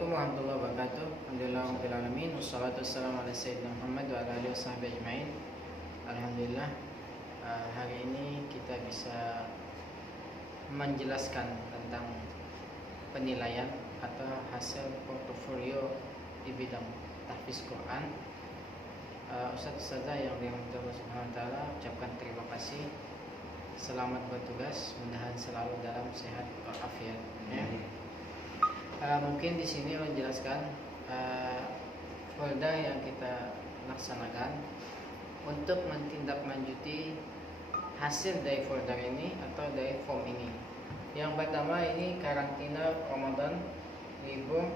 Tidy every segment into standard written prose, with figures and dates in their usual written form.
Assalamualaikum warahmatullahi wabarakatuh. Alhamdulillah rabbil alamin. Wassalatu wassalamu ala sayyidina Muhammad wa ala alihi washabbihi ajmain. Alhamdulillah, hari ini kita bisa menjelaskan tentang penilaian atau hasil portofolio di bidang tahfiz Quran. Ustaz-ustazah yang dirahmati Allah Subhanahu wa taala, ucapkan terima kasih. Selamat bertugas, mudah-mudahan selalu dalam sehat walafiat. Mungkin di sini menjelaskan folder yang kita laksanakan untuk mentindaklanjuti hasil dari folder ini atau dari form ini. Yang pertama ini karantina Ramadan libur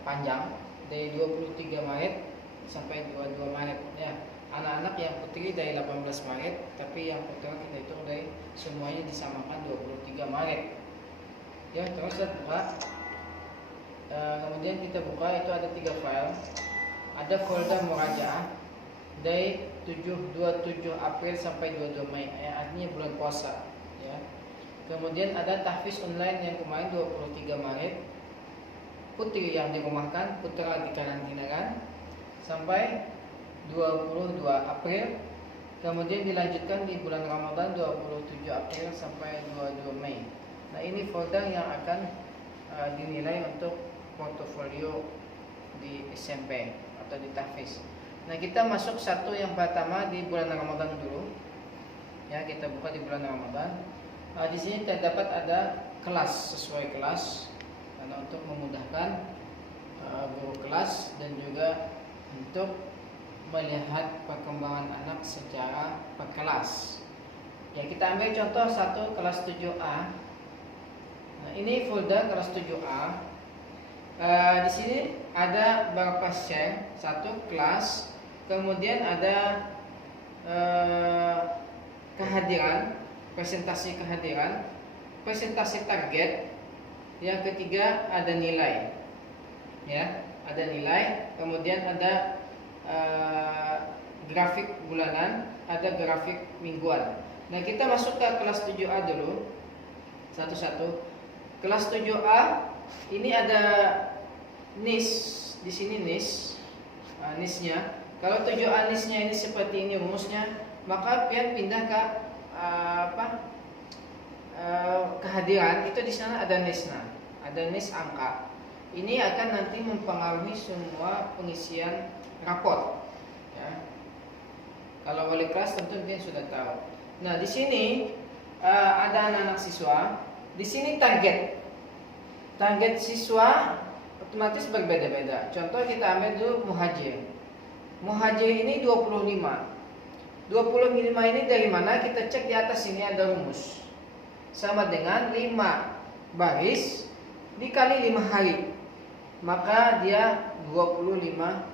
panjang dari 23 Maret sampai 22 Maret ya. Anak-anak yang putri dari 18 Maret, tapi yang putra kita itu dari semuanya disamakan 23 Maret. Ya, terus kita buka. Kemudian kita buka, itu ada 3 file. Ada folder murajaah dari 27 April sampai 22 Mei, artinya bulan puasa ya. Kemudian ada tahfiz online yang kemarin 23 Maret, putri yang dirumahkan, putra dikarantinakan sampai 22 April. Kemudian dilanjutkan di bulan Ramadan 27 April sampai 22 Mei. Nah, ini folder yang akan dinilai untuk portofolio di SMP atau di tahfiz. Nah, kita masuk satu yang pertama di bulan Ramadan dulu. Ya, kita buka di bulan Ramadan. Di sini terdapat ada kelas, sesuai kelas, karena untuk memudahkan guru kelas dan juga untuk melihat perkembangan anak secara per kelas. Ya, kita ambil contoh satu kelas 7A. Nah, ini folder kelas 7A. Di sini ada beberapa share, satu kelas, kemudian ada kehadiran, presentasi kehadiran, presentasi target, yang ketiga ada nilai, ya, ada nilai, kemudian ada grafik bulanan, ada grafik mingguan. Nah, kita masuk ke kelas 7A dulu, satu-satu. Kelas 7A ini ada nis, di sini nis, nisnya. Kalau 7A nisnya ini seperti ini rumusnya, maka pian pindah ke kehadiran, itu di sana ada nisnya, ada nis angka. Ini akan nanti mempengaruhi semua pengisian raport. Ya. Kalau wali kelas tentu dia sudah tahu. Nah, di sini ada anak-anak siswa. Di sini target siswa otomatis berbeda-beda. Contoh kita ambil dulu muhajir. Muhajir ini 25. 25 ini dari mana? Kita cek di atas sini ada rumus. Sama dengan 5 baris dikali 5 hari. Maka dia 25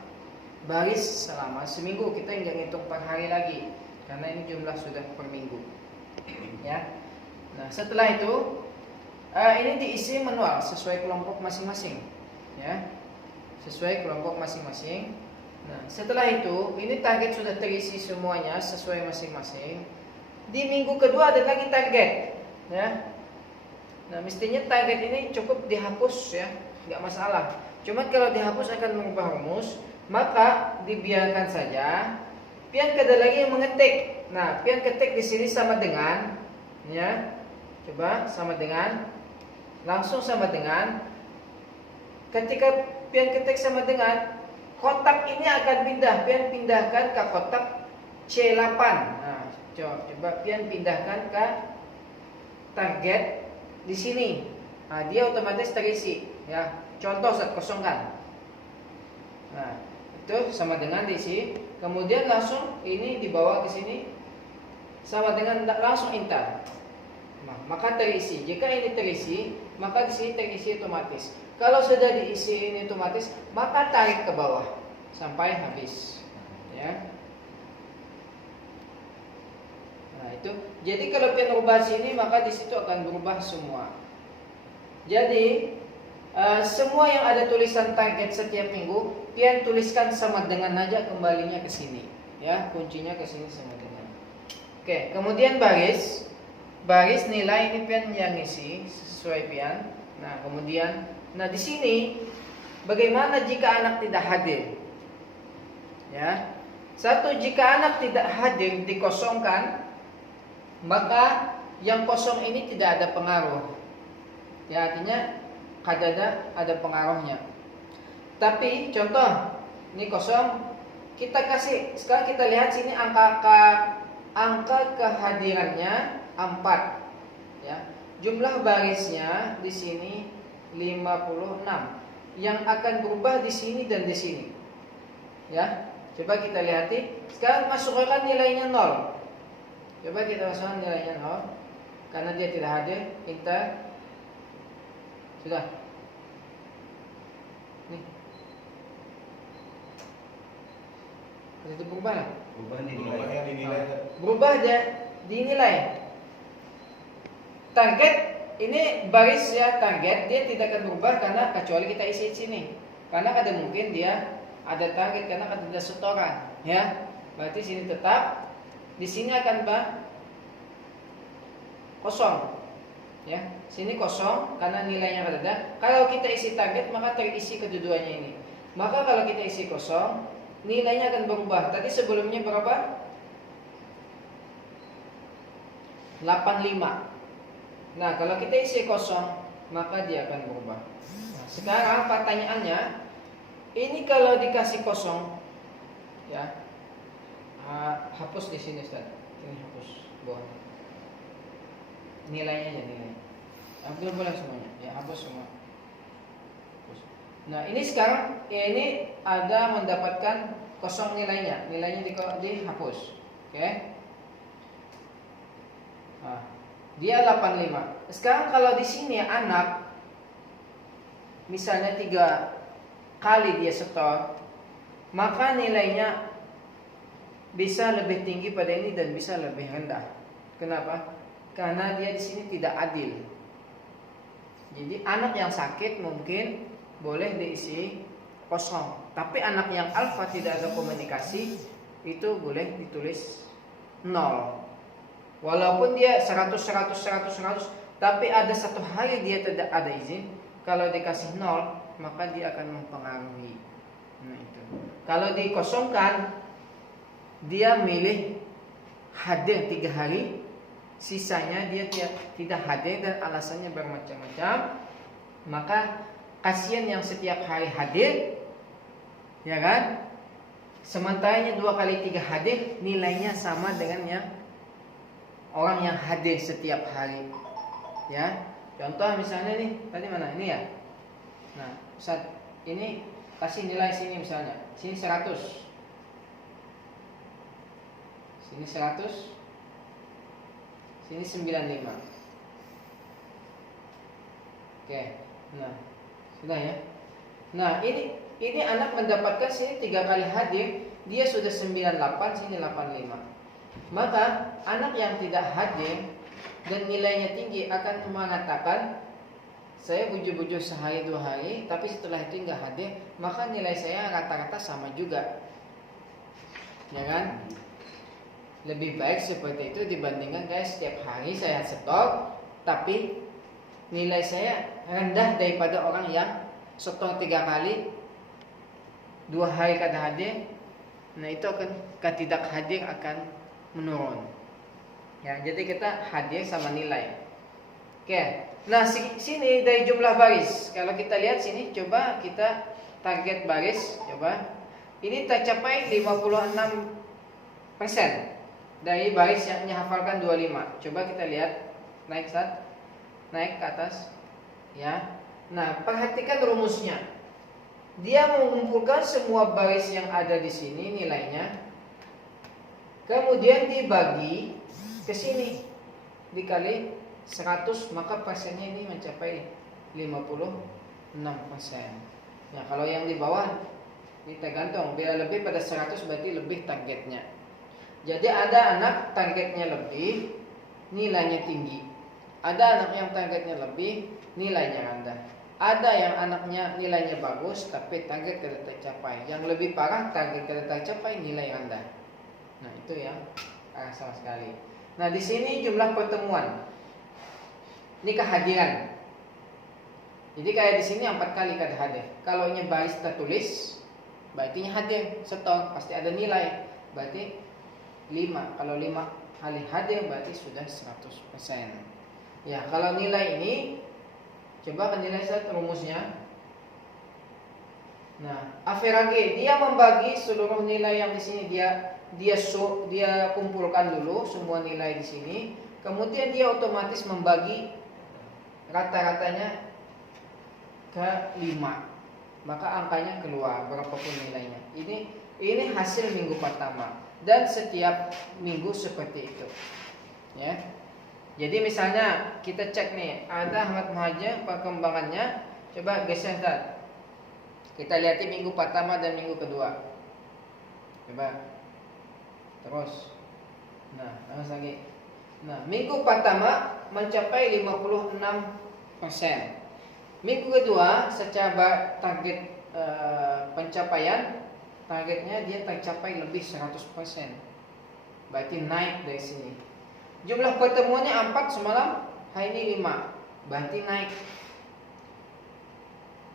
baris selama seminggu. Kita nggak ngitung per hari lagi, karena ini jumlah sudah per minggu. Ya. Nah, setelah itu ini diisi manual sesuai kelompok masing-masing, ya, sesuai kelompok masing-masing. Nah, setelah itu ini target sudah terisi semuanya sesuai masing-masing. Di minggu kedua ada lagi target, ya. Nah, mestinya target ini cukup dihapus, ya, nggak masalah. Cuma kalau dihapus akan mengubah rumus, maka dibiarkan saja. Pian ada lagi yang mengetik. Nah, pian ketik di sini sama dengan, ya, coba sama dengan. Langsung sama dengan, ketika pian ketik sama dengan, kotak ini akan pindah, pian pindahkan ke kotak C8. Nah, coba pian pindahkan ke target di sini. Nah, dia otomatis terisi, ya. Contoh saat kosongkan. Nah, itu sama dengan diisi. Kemudian langsung ini dibawa ke sini sama dengan langsung enter. Nah, maka terisi. Jika ini terisi, maka di sini terisi otomatis. Kalau sudah diisi ini otomatis, maka tarik ke bawah sampai habis. Ya. Nah, itu. Jadi kalau pian ubah sini, maka di situ akan berubah semua. Jadi semua yang ada tulisan target setiap minggu, pian tuliskan sama dengan aja, kembalinya ke sini. Ya, kuncinya ke sini sama dengan. Oke, kemudian baris nilai ini pian yang isi sesuai pian. Nah, kemudian Nah, di sini bagaimana jika anak tidak hadir? Ya. Satu, jika anak tidak hadir dikosongkan, maka yang kosong ini tidak ada pengaruh. Ya, artinya ada pengaruhnya. Tapi contoh, ini kosong, kita kasih, sekarang kita lihat sini angka kehadirannya 4. Ya. Jumlah barisnya di sini 56. Yang akan berubah di sini dan di sini. Ya. Coba kita lihat. Sekarang masukkan nilainya 0. Coba kita masukkan nilainya 0. Karena dia tidak hadir, kita sudah. Nih. Itu berubah lah. Berubah dia dinilai. Target ini baris ya, target dia tidak akan berubah karena kecuali kita isi di sini. Karena ada mungkin dia ada target karena ada setoran, ya. Berarti sini tetap, di sini akan kosong. Ya, sini kosong karena nilainya ada. Kalau kita isi target maka terisi kedua-duanya ini. Maka kalau kita isi kosong, nilainya akan berubah. Tadi sebelumnya berapa? 85. Nah, kalau kita isi kosong, maka dia akan berubah. Nah, sekarang pertanyaannya, ini kalau dikasih kosong, ya, hapus di sini, Ustaz. Ini hapus bawah. Nilainya aja nilai. Ambil boleh semuanya, ya, hapus semua. Hapus. Nah, ini sekarang, ya, ini ada mendapatkan kosong nilainya dihapus, oke? Nah, dia 85. Sekarang kalau di sini anak misalnya 3 kali dia setor, maka nilainya bisa lebih tinggi pada ini dan bisa lebih rendah. Kenapa? Karena dia di sini tidak adil. Jadi anak yang sakit mungkin boleh diisi kosong, tapi anak yang alfa tidak ada komunikasi itu boleh ditulis 0. Walaupun dia 100, tapi ada satu hari dia tidak ada izin, kalau dikasih 0, maka dia akan mempengaruhi. Nah, itu. Kalau dikosongkan, dia milih hadir 3 hari, sisanya dia tidak hadir dan alasannya bermacam-macam, maka kasihan yang setiap hari hadir, ya kan? Sementaranya 2 kali 3 hadir, nilainya sama dengan yang orang yang hadir setiap hari, ya. Contoh misalnya nih, tadi mana? Ini ya. Nah, Ustaz, ini kasih nilai sini misalnya. Sini 100. Sini 100. Sini 95. Oke. Nah, sudah ya. Nah, ini anak mendapatkan sini 3 kali hadir, dia sudah 98, sini 85. Maka anak yang tidak hadir dan nilainya tinggi akan mengatakan, saya bujuk-bujuk sehari 2 hari, tapi setelah itu nggak hadir, maka nilai saya rata-rata sama juga, ya kan? Lebih baik seperti itu dibandingkan kayak setiap hari saya setor, tapi nilai saya rendah daripada orang yang setor 3 kali, 2 hari kada hadir. Nah, itu akan ketidak hadir akan menurun. Ya, jadi kita hadir sama nilai. Oke. Nah, sini dari jumlah baris. Kalau kita lihat sini, coba kita target baris, coba. Ini tercapai 56% dari baris yang dihafalkan 25. Coba kita lihat, naik Ustaz. Naik ke atas. Ya. Nah, perhatikan rumusnya. Dia mengumpulkan semua baris yang ada di sini nilainya, kemudian dibagi ke sini dikali 100, maka persennya ini mencapai 56%. Nah, kalau yang di bawah kita gantung, bila lebih pada 100 berarti lebih targetnya. Jadi ada anak targetnya lebih, nilainya tinggi. Ada anak yang targetnya lebih, nilainya rendah. Ada yang anaknya nilainya bagus tapi target tidak tercapai. Yang lebih parah, target tidak tercapai, nilai rendah. Nah, itu yang sama sekali. Nah, di sini jumlah pertemuan. Ini kehadiran. Jadi kayak di sini 4 kali kada hadir. Kalau nya baris tertulis, berarti hadir setor, pasti ada nilai. Berarti 5. Kalau 5 kali hadir berarti sudah 100%. Ya, kalau nilai ini coba kan nilai rumusnya. Nah, average dia membagi seluruh nilai yang di sini dia kumpulkan dulu semua nilai di sini, kemudian dia otomatis membagi rata-ratanya ke 5. Maka angkanya keluar berapapun nilainya. Ini hasil minggu pertama dan setiap minggu seperti itu. Ya. Jadi misalnya kita cek nih, ada Ahmad Muhajir perkembangannya, coba geser Tad. Kita lihat di minggu pertama dan minggu kedua. Coba. Terus. Nah, terus lagi. Nah, minggu pertama mencapai 56%. Minggu kedua secara target pencapaian, targetnya dia tercapai lebih 100%. Berarti naik dari sini. Jumlah pertemuannya 4 semalam, hari ini 5. Berarti naik.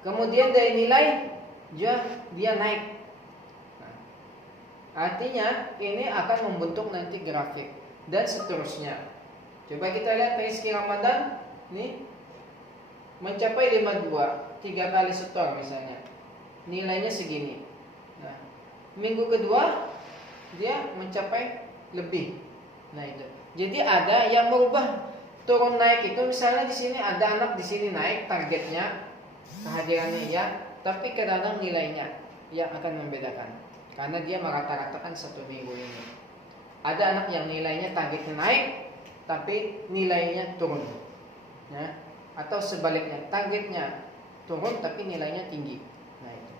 Kemudian dari nilai dia naik. Nah, artinya ini akan membentuk nanti grafik dan seterusnya. Coba kita lihat Rizky Ramadan nih mencapai 52, 3 kali setor misalnya. Nilainya segini. Nah, minggu kedua dia mencapai lebih. Nah, itu. Jadi ada yang berubah turun naik itu, misalnya di sini ada anak di sini naik targetnya, kehadirannya ya, tapi kadang-kadang nilainya yang akan membedakan karena dia merata-ratakan satu minggu ini. Ada anak yang nilainya targetnya naik tapi nilainya turun, ya. Atau sebaliknya, targetnya turun tapi nilainya tinggi. Nah itu.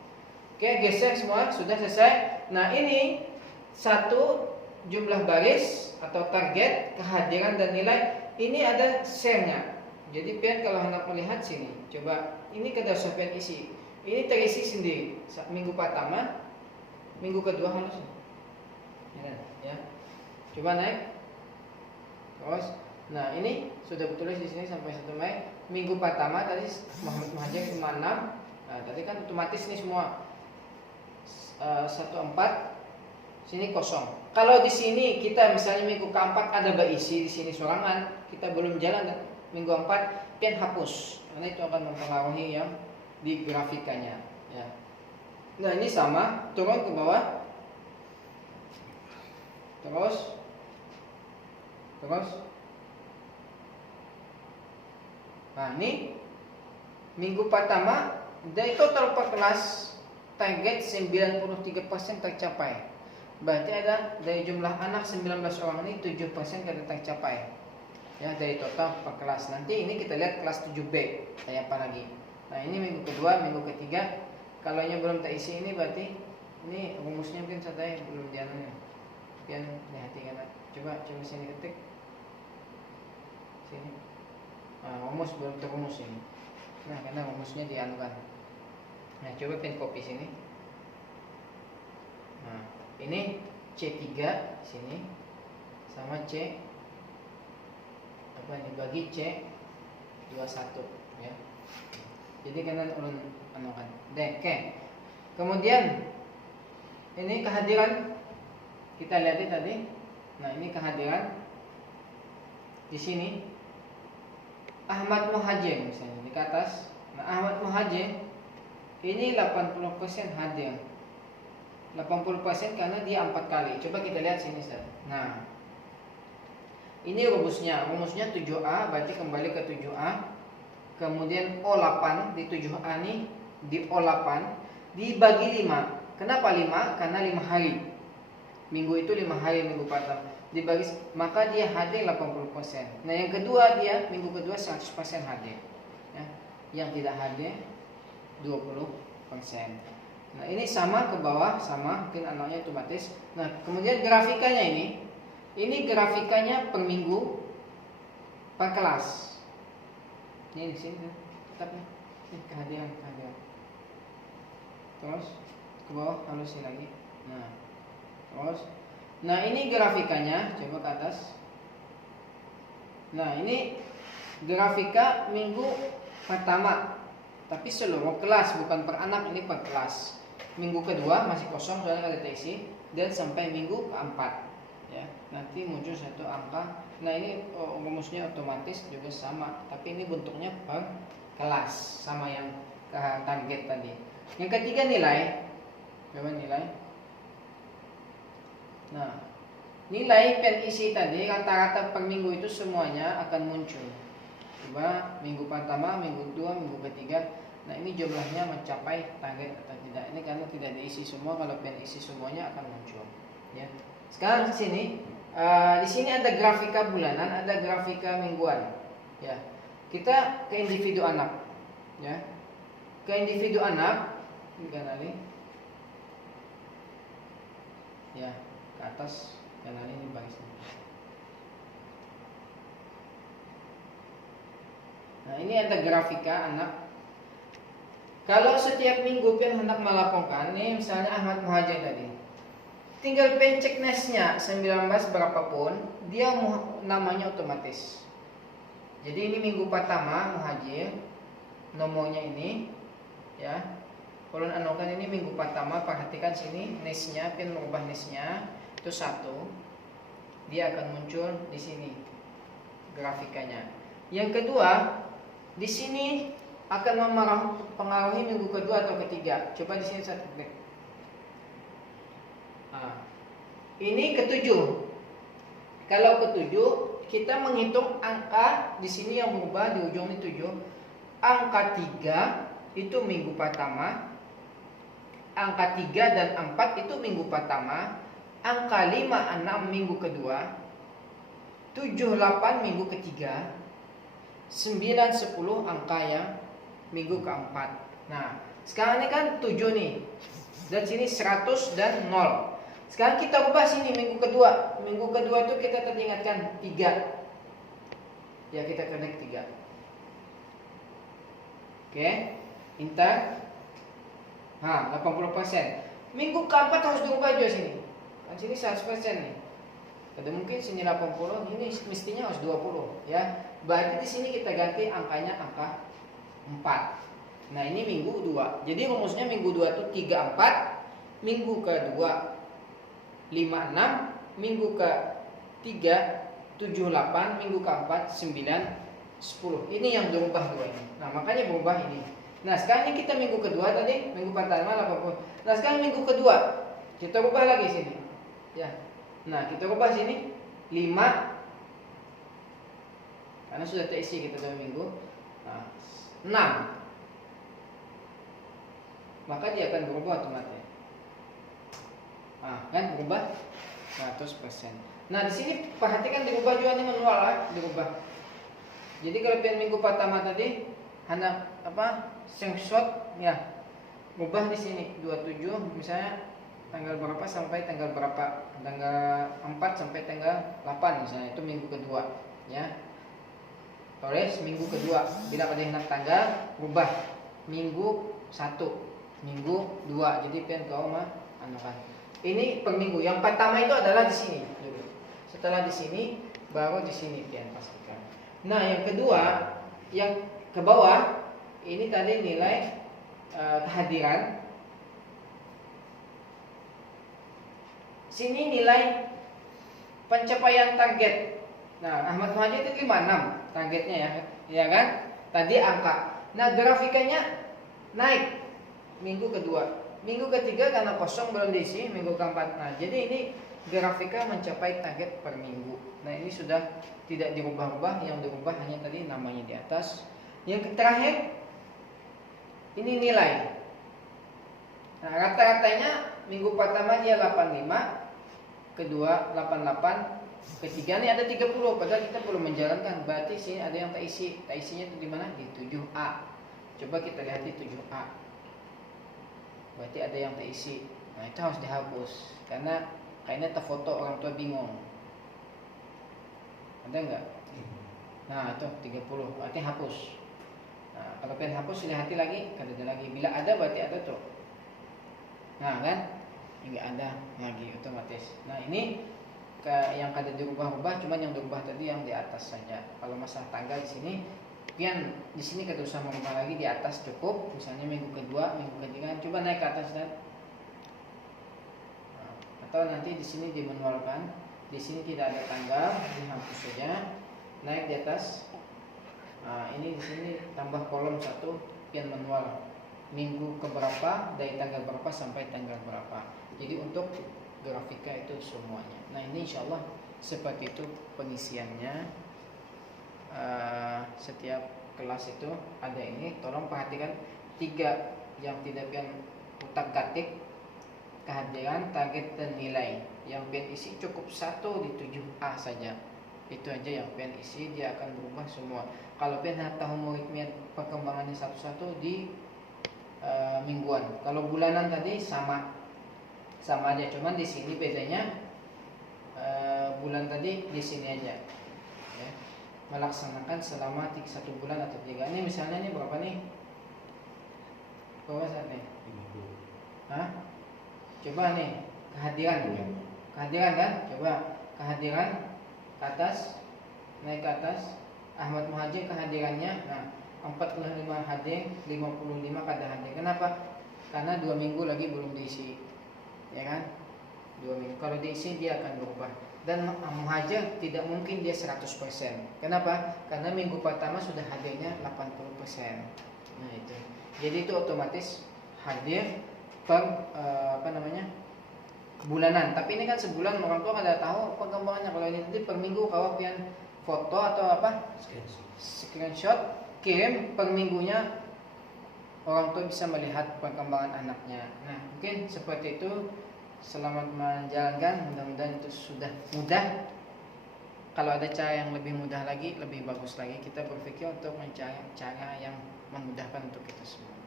Oke, geser semua, sudah selesai. Nah ini satu jumlah baris atau target, kehadiran dan nilai. Ini ada share-nya. Jadi pian kalau hendak melihat sini, coba ini kada usah pian isi. Ini terisi sendiri. Minggu pertama, minggu kedua halus. Ya. Coba naik. Terus, nah ini sudah bertulis di sini sampai 1 Mei. Minggu pertama tadi Muhammad Muhajir 56. Nah, tadi kan otomatis nih semua 14. Sini kosong. Kalau di sini kita misalnya minggu keempat ada berisi di sini sorangan, kita belum jalan kan? Minggu 4 pian hapus. Karena itu akan mempengaruhi yang di grafikanya, ya. Nah, ini sama, turun ke bawah. Terus. Nah, ini minggu pertama dari total per kelas target 93% tercapai. Berarti ada dari jumlah anak 19 orang ini 7% kada tercapai. Ya, dari total per kelas. Nanti ini kita lihat kelas 7B kayak apa lagi. Nah, ini minggu kedua, minggu ketiga. Kalau nya belum terisi ini berarti ini rumusnya mungkin saya belum dianunya. Pian perhatikan. Coba sini ketik. Sini. Nah, rumus belum terumus ini. Nah, karena rumusnya dianukan. Nah, coba pen copy sini. Nah, ini C3 sini sama C apa ini bagi C21 ya. Jadi kanan ulun anukan. Oke. Kemudian ini kehadiran kita lihat tadi. Nah, ini kehadiran di sini Ahmad Muhajir misalnya di atas. Nah, Ahmad Muhajir ini 80% hadir. 80% karena dia 4 kali. Coba kita lihat sini, Ustaz. Nah, ini rumusnya 7A, berarti kembali ke 7A. Kemudian O8 di 7A nih, di O8 dibagi 5. Kenapa 5? Karena 5 hari. Minggu itu 5 hari minggu pertama. Dibagi, maka dia hadir 80%. Nah, yang kedua dia minggu kedua 100% hadir. Ya. Yang tidak hadir 20%. Nah, ini sama ke bawah, sama mungkin anaknya otomatis. Nah, kemudian grafikanya ini grafikanya per minggu per kelas. Ini di sini tetap nih. Ini kehadiran. Terus ke bawah halusin lagi. Nah, terus. Nah, ini grafikanya, coba ke atas. Nah, ini grafika minggu pertama. tapi seluruh kelas, bukan per anak, ini per kelas. Minggu kedua masih kosong soalnya ada terisi, dan sampai minggu keempat. Ya, nanti muncul satu angka. Nah ini rumusnya otomatis juga sama, tapi ini bentuknya per kelas sama yang target tadi. Yang ketiga nilai, coba nilai. Nah, nilai PNIC tadi rata-rata per minggu itu semuanya akan muncul. Coba minggu pertama, minggu kedua, minggu ketiga. Nah ini jumlahnya mencapai target atau tidak. Ini karena tidak diisi semua. Kalau PNIC semuanya akan muncul. Ya. Sekarang di sini ada grafika bulanan, ada grafika mingguan. Ya, kita ke individu anak. Ya, ke individu anak, ini. Ya, ke atas, ini barisnya. Nah, ini ada grafika anak. Kalau setiap minggu hendak melaporkan, ini misalnya Ahmad Muhajir tadi. Tinggal pencet nesnya 19 berapapun, dia namanya otomatis. Jadi ini minggu pertama Muhajir, nomornya ini, ya. Kalau anokan ini minggu pertama, perhatikan sini nesnya, pin merubah nesnya itu 1. Dia akan muncul di sini grafikanya. Yang kedua, di sini akan mempengaruhi minggu kedua atau ketiga. Coba di sini satu klik. Nah, ini ketujuh. Kalau ketujuh, kita menghitung angka di sini yang berubah di ujung ini 7. Angka 3 itu minggu pertama. Angka 3 dan 4 itu minggu pertama. Angka 5, 6 minggu kedua. 7, 8 minggu ketiga. 9, 10 angka yang minggu keempat. Nah, sekarang ini kan 7 nih. Dan sini 100 dan 0. Sekarang kita ubah sini minggu kedua. Minggu kedua itu kita teringatkan 3. Ya, kita connect 3. Oke, enter. 80%. Minggu keempat harus diubah juga sini. Kan sini 100% nih. Ada mungkin sini 80, ini mestinya harus 20, ya. Berarti di sini kita ganti angkanya angka 4. Nah, ini minggu 2. Jadi rumusnya minggu 2 itu 3, 4. Minggu kedua 5, 6, minggu ke-3 7, 8, minggu ke-4 9, 10. Ini yang berubah dua ini. Nah, makanya berubah ini. Nah, sekarang ini kita minggu kedua tadi, minggu pertama 80. Nah, sekarang minggu kedua kita ubah lagi sini. Ya. Nah, kita ubah sini 5 karena sudah terisi kita 2 minggu. Nah, 6. Maka dia akan berubah otomatis. Kan berubah 100%. Nah, di sini perhatikan dirubah juga nih manual, dirubah. Jadi kalau minggu pertama tadi hanya screenshot ya. Ubah di sini 27 misalnya tanggal berapa sampai tanggal berapa? Tanggal 4 sampai tanggal 8 misalnya, itu minggu kedua, ya. Tulis minggu kedua. Bila ada hendak tanggal, ubah minggu 1, minggu 2. Jadi pen kau mah kan. Ini per minggu. Yang pertama itu adalah di sini dulu. Setelah di sini baru di sini pian pastikan. Nah, yang kedua yang ke bawah ini tadi nilai kehadiran. Sini nilai pencapaian target. Nah, Ahmad Muhajir itu 56 targetnya ya kan? Tadi angka. Nah, grafikanya naik minggu kedua. Minggu ketiga karena kosong belum diisi, minggu keempat. Nah, jadi ini grafika mencapai target per minggu. Nah, ini sudah tidak dirubah-ubah, yang dirubah hanya tadi namanya di atas. Yang terakhir ini nilai. Nah, rata-ratanya minggu pertama dia 85, kedua 88, ketiga ini ada 30, padahal kita belum menjalankan. Berarti sini ada yang tak isi. Tak isinya itu di mana? Di 7A. Coba kita lihat di 7A. Berarti ada yang terisi. Nah, itu harus dihapus karena kayaknya terfoto orang tua bingung. Ada enggak? Nah, itu 30. Berarti hapus. Nah, kalau pengen hapus lihat lagi, ada lagi. Bila ada berarti ada tuh. Nah, kan? Enggak ada lagi otomatis. Nah, ini yang kada dirubah-ubah, cuman yang dirubah tadi yang di atas saja. Kalau masalah tanggal di sini Pian di sini kita usah merubah lagi, di atas cukup. Misalnya minggu kedua, minggu ketiga, coba naik ke atas dan atau nanti di sini dimanualkan. Di sini tidak ada tanggal, dihapus saja. Naik di atas. Ini di sini tambah kolom 1 pian manual. Minggu keberapa, dari tanggal berapa sampai tanggal berapa. Jadi untuk grafika itu semuanya. Nah ini insya Allah seperti itu pengisiannya. Setiap kelas itu ada ini. Tolong perhatikan 3 yang tidak pian utak gatik: kehadiran, target, dan nilai. Yang pian isi cukup 1 di 7A saja. Itu aja yang pian isi, dia akan berubah semua. Kalau pian tahu muridnya perkembangannya satu-satu di mingguan. Kalau bulanan tadi sama aja, cuman di sini bedanya bulan tadi di sini aja. Ya. Melaksanakan selama 1 bulan atau 3. Ini misalnya nih berapa nih? Berapa saat nih? Coba nih kehadiran. Kehadiran kan? Coba kehadiran ke atas, naik ke atas. Ahmad Muhajir kehadirannya 45 hadir, 55 kada hadir. Kenapa? Karena 2 minggu lagi belum diisi. Ya kan? 2 minggu. Kalau diisi dia akan berubah. Dan Muhajir tidak mungkin dia 100%. Kenapa? Karena minggu pertama sudah hadirnya 80%. Nah itu. Jadi itu otomatis hadir per bulanan. Tapi ini kan sebulan orang tua kada tahu perkembangannya. Kalau ini nanti per minggu kalau pian foto atau apa? Screenshot kirim per minggunya, orang tua bisa melihat perkembangan anaknya. Nah mungkin seperti itu. Selamat menjalankan, mudah-mudahan itu sudah mudah. Kalau ada cara yang lebih mudah lagi, lebih bagus lagi, kita berpikir untuk mencari cara yang memudahkan untuk kita semua.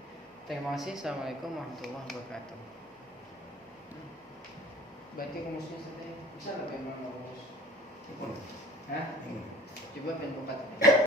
Terima kasih. Assalamualaikum warahmatullahi wabarakatuh. Berarti rumusnya bisa nggak pengen rumus? Hah? Coba pengen buka.